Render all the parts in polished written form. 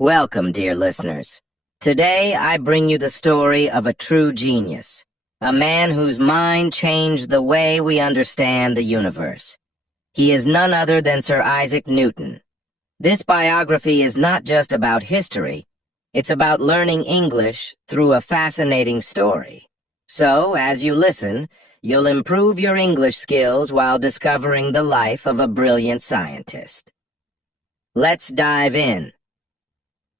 Welcome, dear listeners. Today, I bring you the story of a true genius, a man whose mind changed the way we understand the universe. He is none other than Sir Isaac Newton. This biography is not just about history, it's about learning English through a fascinating story. So, as you listen, you'll improve your English skills while discovering the life of a brilliant scientist. Let's dive in.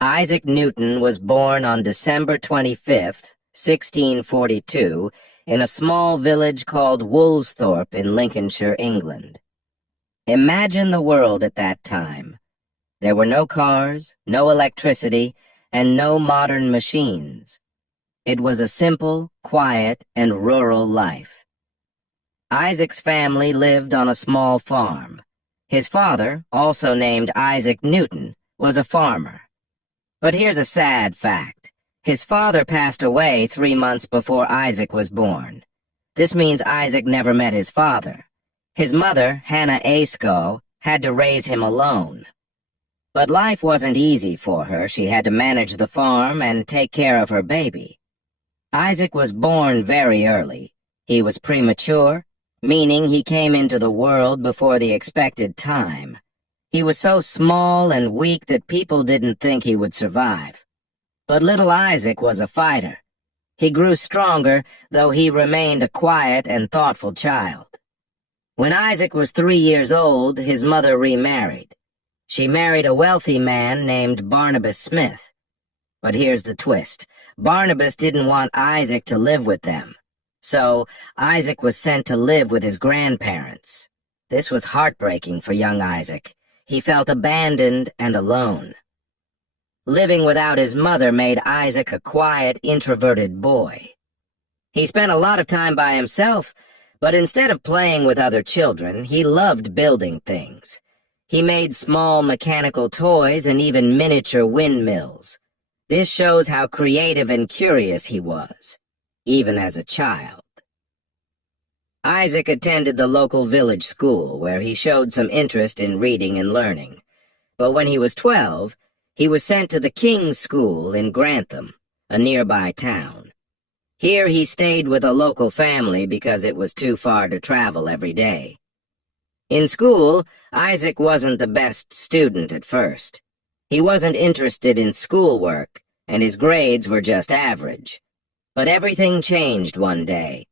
Isaac Newton was born on December 25th, 1642, in a small village called Woolsthorpe in Lincolnshire, England. Imagine the world at that time. There were no cars, no electricity, and no modern machines. It was a simple, quiet, and rural life. Isaac's family lived on a small farm. His father, also named Isaac Newton, was a farmer. But here's a sad fact. His father passed away 3 months before Isaac was born. This means Isaac never met his father. His mother, Hannah Ayscough, had to raise him alone. But life wasn't easy for her. She had to manage the farm and take care of her baby. Isaac was born very early. He was premature, meaning he came into the world before the expected time. He was so small and weak that people didn't think he would survive. But little Isaac was a fighter. He grew stronger, though he remained a quiet and thoughtful child. When Isaac was 3 years old, his mother remarried. She married a wealthy man named Barnabas Smith. But here's the twist. Barnabas didn't want Isaac to live with them. So Isaac was sent to live with his grandparents. This was heartbreaking for young Isaac. He felt abandoned and alone. Living without his mother made Isaac a quiet, introverted boy. He spent a lot of time by himself, but instead of playing with other children, he loved building things. He made small mechanical toys and even miniature windmills. This shows how creative and curious he was, even as a child. Isaac attended the local village school, where he showed some interest in reading and learning. But when he was 12, he was sent to the King's School in Grantham, a nearby town. Here he stayed with a local family because it was too far to travel every day. In school, Isaac wasn't the best student at first. He wasn't interested in schoolwork, and his grades were just average. But everything changed one day.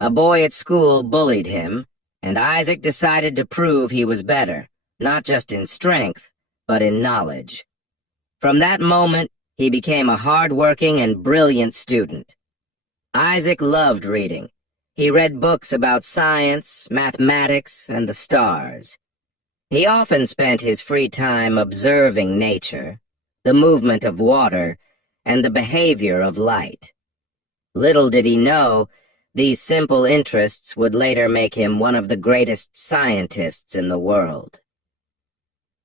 A boy at school bullied him, and Isaac decided to prove he was better, not just in strength, but in knowledge. From that moment, he became a hard-working and brilliant student. Isaac loved reading. He read books about science, mathematics, and the stars. He often spent his free time observing nature, the movement of water, and the behavior of light. Little did he know, these simple interests would later make him one of the greatest scientists in the world.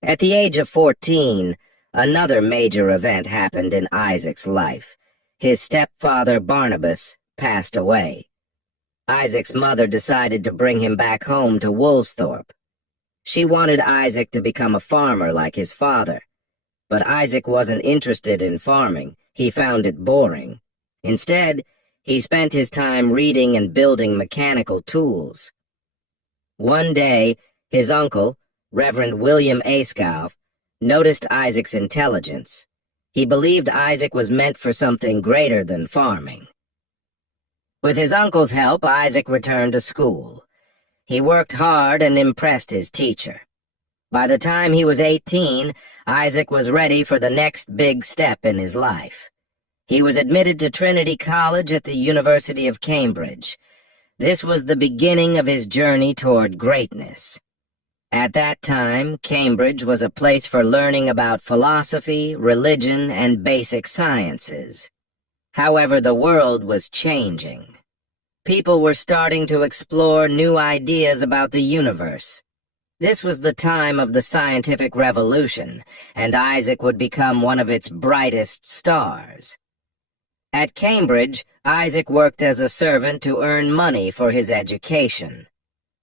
At the age of 14, another major event happened in Isaac's life. His stepfather, Barnabas, passed away. Isaac's mother decided to bring him back home to Woolsthorpe. She wanted Isaac to become a farmer like his father. But Isaac wasn't interested in farming. He found it boring. Instead, he spent his time reading and building mechanical tools. One day, his uncle, Reverend William Ayscough, noticed Isaac's intelligence. He believed Isaac was meant for something greater than farming. With his uncle's help, Isaac returned to school. He worked hard and impressed his teacher. By the time he was 18, Isaac was ready for the next big step in his life. He was admitted to Trinity College at the University of Cambridge. This was the beginning of his journey toward greatness. At that time, Cambridge was a place for learning about philosophy, religion, and basic sciences. However, the world was changing. People were starting to explore new ideas about the universe. This was the time of the scientific revolution, and Isaac would become one of its brightest stars. At Cambridge, Isaac worked as a servant to earn money for his education.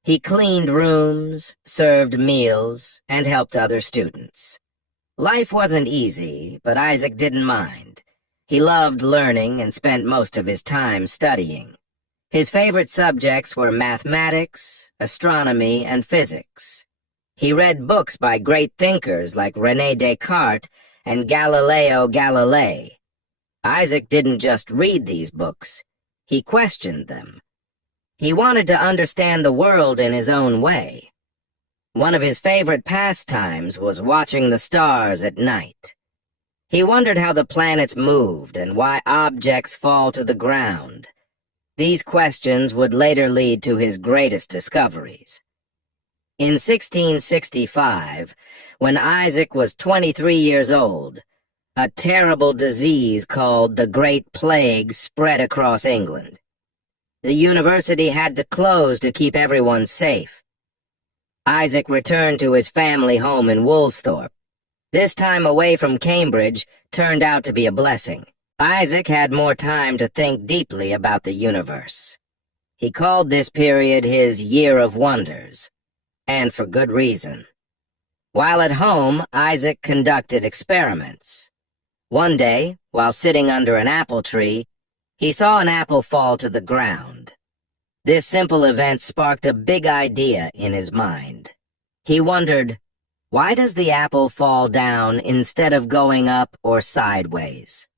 He cleaned rooms, served meals, and helped other students. Life wasn't easy, but Isaac didn't mind. He loved learning and spent most of his time studying. His favorite subjects were mathematics, astronomy, and physics. He read books by great thinkers like René Descartes and Galileo Galilei. Isaac didn't just read these books, he questioned them. He wanted to understand the world in his own way. One of his favorite pastimes was watching the stars at night. He wondered how the planets moved and why objects fall to the ground. These questions would later lead to his greatest discoveries. In 1665, when Isaac was 23 years old, a terrible disease called the Great Plague spread across England. The university had to close to keep everyone safe. Isaac returned to his family home in Woolsthorpe. This time away from Cambridge turned out to be a blessing. Isaac had more time to think deeply about the universe. He called this period his Year of Wonders, and for good reason. While at home, Isaac conducted experiments. One day, while sitting under an apple tree, he saw an apple fall to the ground. This simple event sparked a big idea in his mind. He wondered, why does the apple fall down instead of going up or sideways?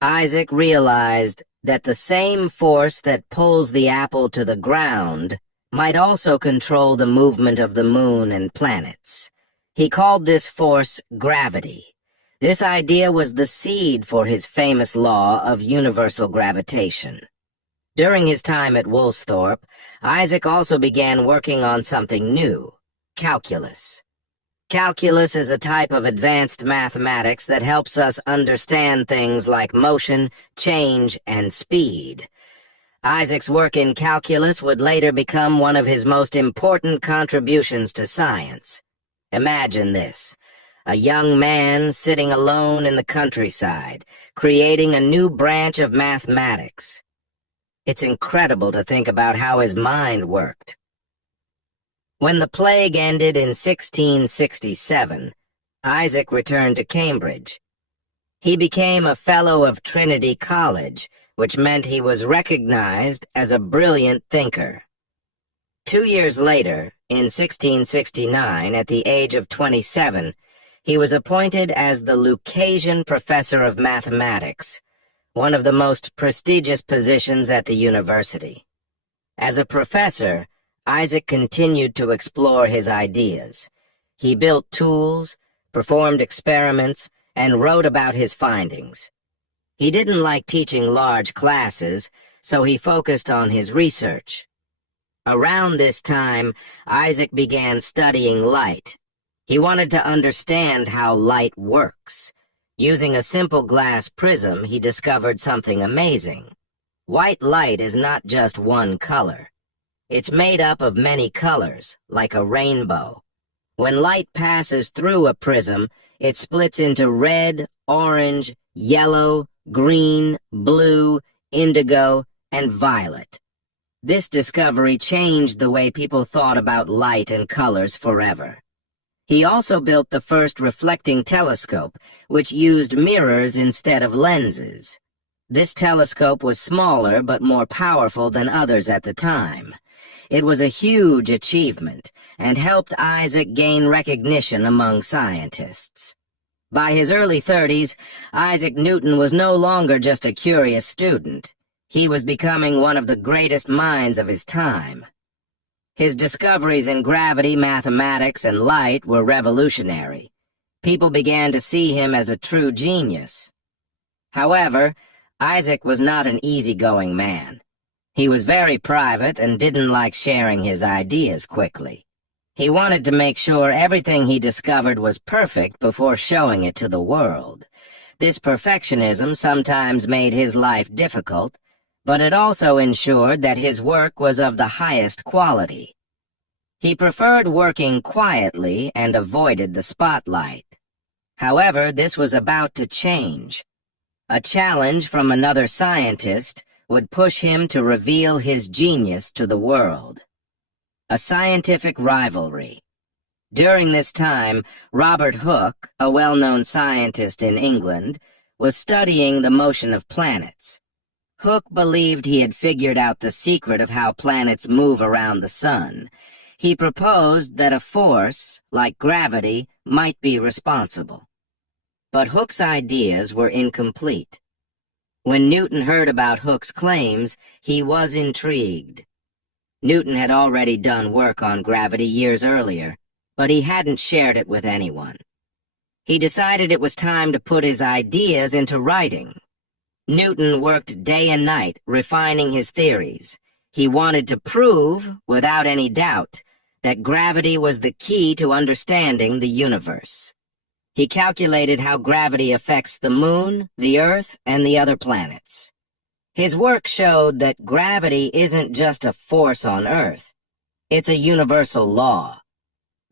Isaac realized that the same force that pulls the apple to the ground might also control the movement of the moon and planets. He called this force gravity. This idea was the seed for his famous law of universal gravitation. During his time at Woolsthorpe, Isaac also began working on something new, calculus. Calculus is a type of advanced mathematics that helps us understand things like motion, change, and speed. Isaac's work in calculus would later become one of his most important contributions to science. Imagine this, a young man sitting alone in the countryside, creating a new branch of mathematics. It's incredible to think about how his mind worked. When the plague ended in 1667, Isaac returned to Cambridge. He became a Fellow of Trinity College, which meant he was recognized as a brilliant thinker. 2 years later, in 1669, at the age of 27, he was appointed as the Lucasian Professor of Mathematics, one of the most prestigious positions at the university. As a professor, Isaac continued to explore his ideas. He built tools, performed experiments, and wrote about his findings. He didn't like teaching large classes, so he focused on his research. Around this time, Isaac began studying light. He wanted to understand how light works. Using a simple glass prism, he discovered something amazing. White light is not just one color. It's made up of many colors, like a rainbow. When light passes through a prism, it splits into red, orange, yellow, green, blue, indigo, and violet. This discovery changed the way people thought about light and colors forever. He also built the first reflecting telescope, which used mirrors instead of lenses. This telescope was smaller but more powerful than others at the time. It was a huge achievement and helped Isaac gain recognition among scientists. By his early 30s, Isaac Newton was no longer just a curious student. He was becoming one of the greatest minds of his time. His discoveries in gravity, mathematics, and light were revolutionary. People began to see him as a true genius. However, Isaac was not an easygoing man. He was very private and didn't like sharing his ideas quickly. He wanted to make sure everything he discovered was perfect before showing it to the world. This perfectionism sometimes made his life difficult, but it also ensured that his work was of the highest quality. He preferred working quietly and avoided the spotlight. However, this was about to change. A challenge from another scientist would push him to reveal his genius to the world. A scientific rivalry. During this time, Robert Hooke, a well-known scientist in England, was studying the motion of planets. Hooke believed he had figured out the secret of how planets move around the sun. He proposed that a force, like gravity, might be responsible. But Hooke's ideas were incomplete. When Newton heard about Hooke's claims, he was intrigued. Newton had already done work on gravity years earlier, but he hadn't shared it with anyone. He decided it was time to put his ideas into writing. Newton worked day and night, refining his theories. He wanted to prove, without any doubt, that gravity was the key to understanding the universe. He calculated how gravity affects the moon, the Earth, and the other planets. His work showed that gravity isn't just a force on Earth. It's a universal law,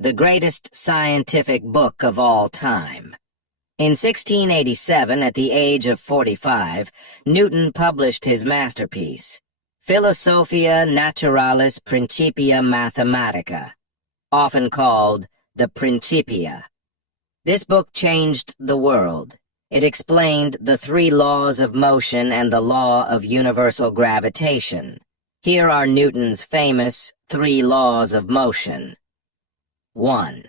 the greatest scientific book of all time. In 1687, at the age of 45, Newton published his masterpiece, Philosophia Naturalis Principia Mathematica, often called the Principia. This book changed the world. It explained the three laws of motion and the law of universal gravitation. Here are Newton's famous three laws of motion. 1.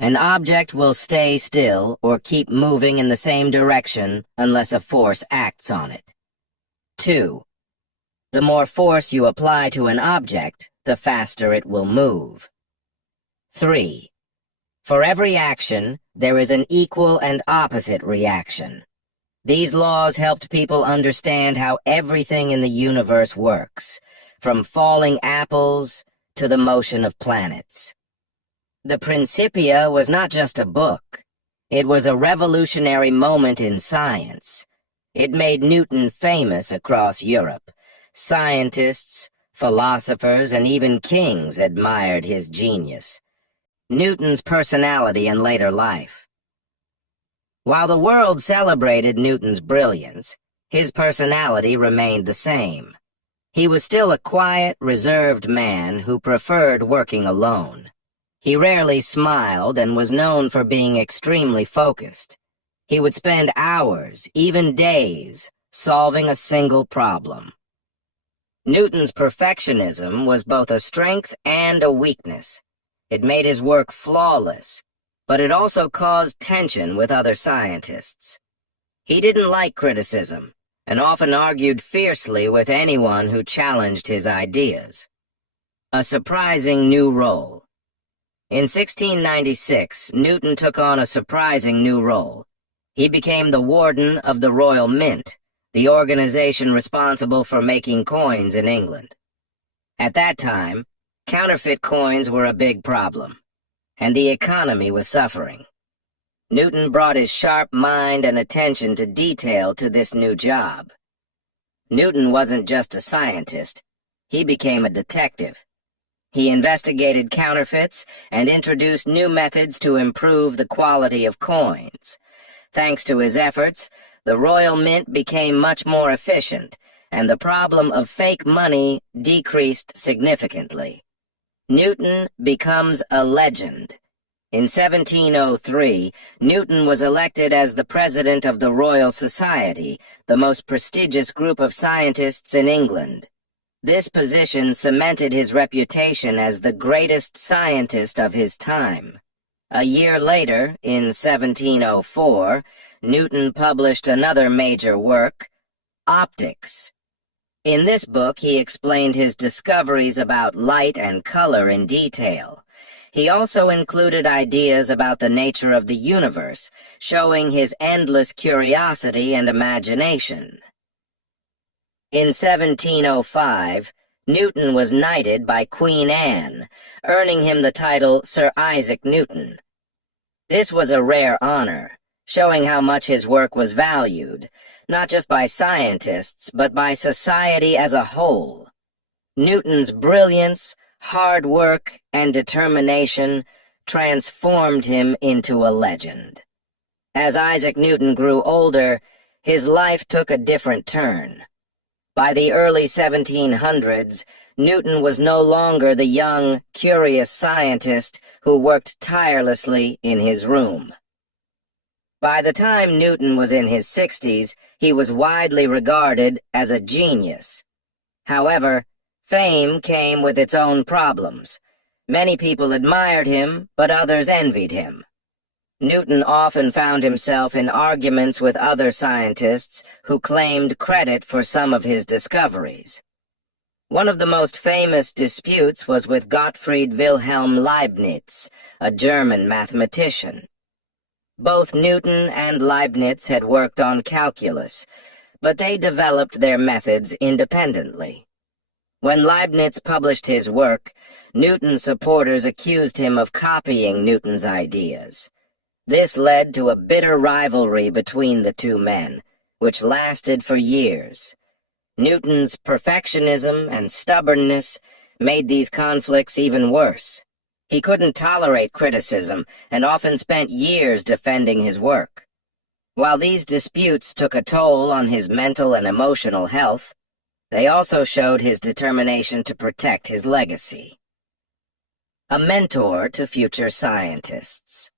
An object will stay still or keep moving in the same direction unless a force acts on it. 2. The more force you apply to an object, the faster it will move. 3. For every action, there is an equal and opposite reaction. These laws helped people understand how everything in the universe works, from falling apples to the motion of planets. The Principia was not just a book. It was a revolutionary moment in science. It made Newton famous across Europe. Scientists, philosophers, and even kings admired his genius. Newton's personality in later life. While the world celebrated Newton's brilliance, his personality remained the same. He was still a quiet, reserved man who preferred working alone. He rarely smiled and was known for being extremely focused. He would spend hours, even days, solving a single problem. Newton's perfectionism was both a strength and a weakness. It made his work flawless, but it also caused tension with other scientists. He didn't like criticism, and often argued fiercely with anyone who challenged his ideas. A surprising new role. In 1696, Newton took on a surprising new role. He became the warden of the Royal Mint, the organization responsible for making coins in England. At that time, counterfeit coins were a big problem, and the economy was suffering. Newton brought his sharp mind and attention to detail to this new job. Newton wasn't just a scientist, he became a detective. He investigated counterfeits and introduced new methods to improve the quality of coins. Thanks to his efforts, the Royal Mint became much more efficient, and the problem of fake money decreased significantly. Newton becomes a legend. In 1703, Newton was elected as the president of the Royal Society, the most prestigious group of scientists in England. This position cemented his reputation as the greatest scientist of his time. A year later, in 1704, Newton published another major work, Optics. In this book, he explained his discoveries about light and color in detail. He also included ideas about the nature of the universe, showing his endless curiosity and imagination. In 1705, Newton was knighted by Queen Anne, earning him the title Sir Isaac Newton. This was a rare honor, showing how much his work was valued, not just by scientists, but by society as a whole. Newton's brilliance, hard work, and determination transformed him into a legend. As Isaac Newton grew older, his life took a different turn. By the early 1700s, Newton was no longer the young, curious scientist who worked tirelessly in his room. By the time Newton was in his 60s, he was widely regarded as a genius. However, fame came with its own problems. Many people admired him, but others envied him. Newton often found himself in arguments with other scientists who claimed credit for some of his discoveries. One of the most famous disputes was with Gottfried Wilhelm Leibniz, a German mathematician. Both Newton and Leibniz had worked on calculus, but they developed their methods independently. When Leibniz published his work, Newton's supporters accused him of copying Newton's ideas. This led to a bitter rivalry between the two men, which lasted for years. Newton's perfectionism and stubbornness made these conflicts even worse. He couldn't tolerate criticism and often spent years defending his work. While these disputes took a toll on his mental and emotional health, they also showed his determination to protect his legacy. A mentor to future scientists.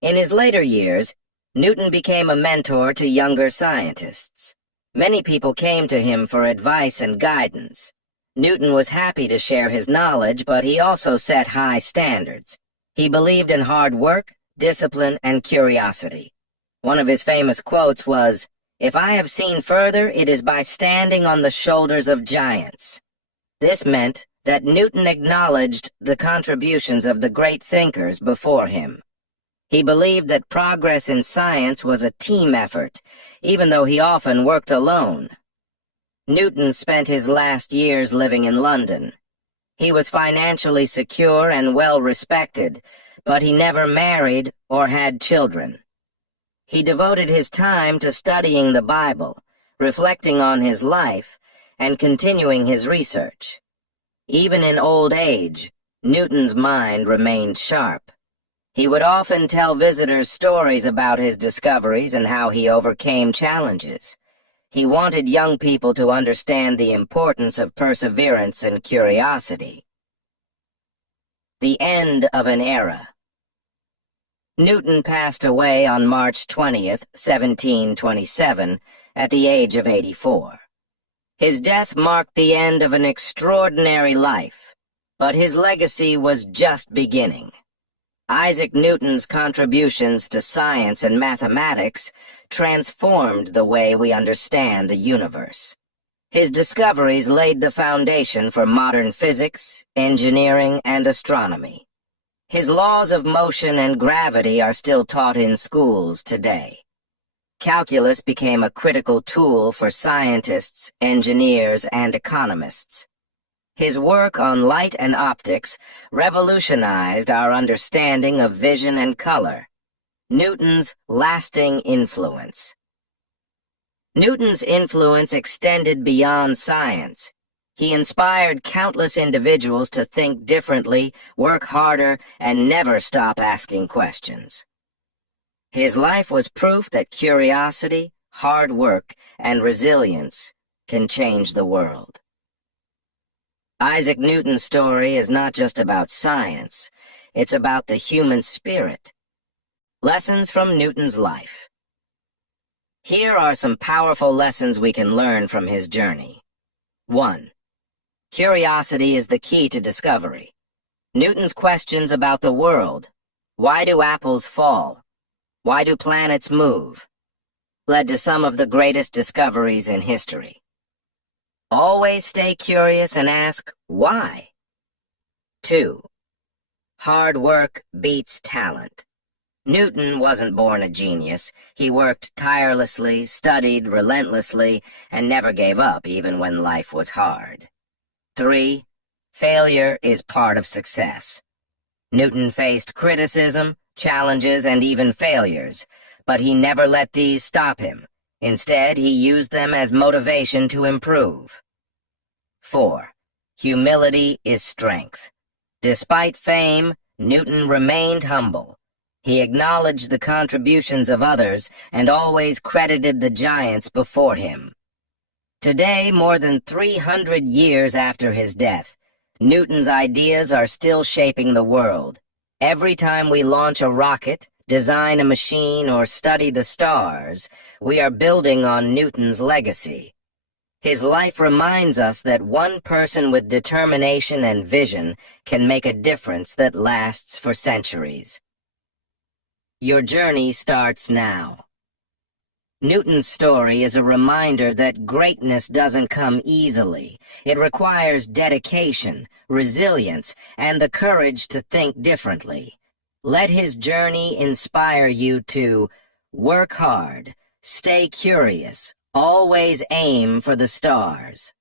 In his later years, Newton became a mentor to younger scientists. Many people came to him for advice and guidance. Newton was happy to share his knowledge, but he also set high standards. He believed in hard work, discipline, and curiosity. One of his famous quotes was, "If I have seen further, it is by standing on the shoulders of giants." This meant that Newton acknowledged the contributions of the great thinkers before him. He believed that progress in science was a team effort, even though he often worked alone. Newton spent his last years living in London. He was financially secure and well-respected, but he never married or had children. He devoted his time to studying the Bible, reflecting on his life, and continuing his research. Even in old age, Newton's mind remained sharp. He would often tell visitors stories about his discoveries and how he overcame challenges. He wanted young people to understand the importance of perseverance and curiosity. The end of an era. Newton passed away on March 20th, 1727, at the age of 84. His death marked the end of an extraordinary life, but his legacy was just beginning. Isaac Newton's contributions to science and mathematics transformed the way we understand the universe. His discoveries laid the foundation for modern physics, engineering, and astronomy. His laws of motion and gravity are still taught in schools today. Calculus became a critical tool for scientists, engineers, and economists. His work on light and optics revolutionized our understanding of vision and color. Newton's lasting influence. Newton's influence extended beyond science. He inspired countless individuals to think differently, work harder, and never stop asking questions. His life was proof that curiosity, hard work, and resilience can change the world. Isaac Newton's story is not just about science, it's about the human spirit. Lessons from Newton's life. Here are some powerful lessons we can learn from his journey. 1. Curiosity is the key to discovery. Newton's questions about the world, why do apples fall? Why do planets move? Led to some of the greatest discoveries in history. Always stay curious and ask, why? 2. Hard work beats talent. Newton wasn't born a genius. He worked tirelessly, studied relentlessly, and never gave up even when life was hard. 3. Failure is part of success. Newton faced criticism, challenges, and even failures, but he never let these stop him. Instead, he used them as motivation to improve. 4. Humility is strength. Despite fame, Newton remained humble. He acknowledged the contributions of others and always credited the giants before him. Today, more than 300 years after his death, Newton's ideas are still shaping the world. Every time we launch a rocket, design a machine, or study the stars, we are building on Newton's legacy. His life reminds us that one person with determination and vision can make a difference that lasts for centuries. Your journey starts now. Newton's story is a reminder that greatness doesn't come easily. It requires dedication, resilience, and the courage to think differently. Let his journey inspire you to work hard, stay curious, always aim for the stars.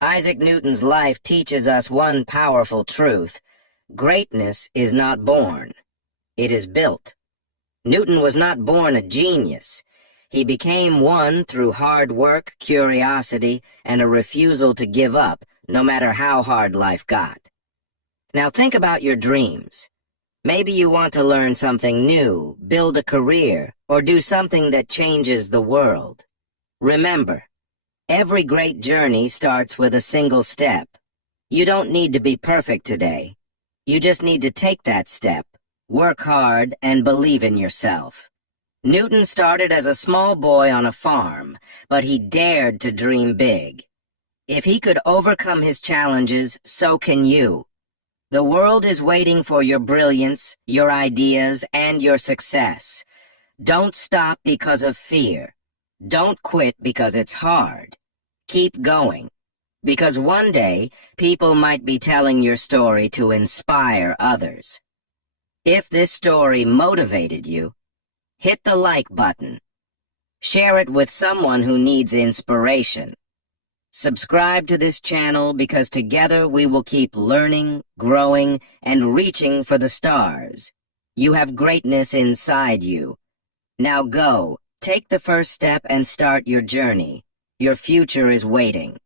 Isaac Newton's life teaches us one powerful truth. Greatness is not born. It is built. Newton was not born a genius. He became one through hard work, curiosity, and a refusal to give up, no matter how hard life got. Now think about your dreams. Maybe you want to learn something new, build a career, or do something that changes the world. Remember, every great journey starts with a single step. You don't need to be perfect today. You just need to take that step, work hard, and believe in yourself. Newton started as a small boy on a farm, but he dared to dream big. If he could overcome his challenges, so can you. The world is waiting for your brilliance, your ideas, and your success. Don't stop because of fear. Don't quit because it's hard. Keep going, because one day people might be telling your story to inspire others. If this story motivated you, hit the like button. Share it with someone who needs inspiration. Subscribe to this channel because together we will keep learning, growing, and reaching for the stars. You have greatness inside you. Now go, take the first step and start your journey. Your future is waiting.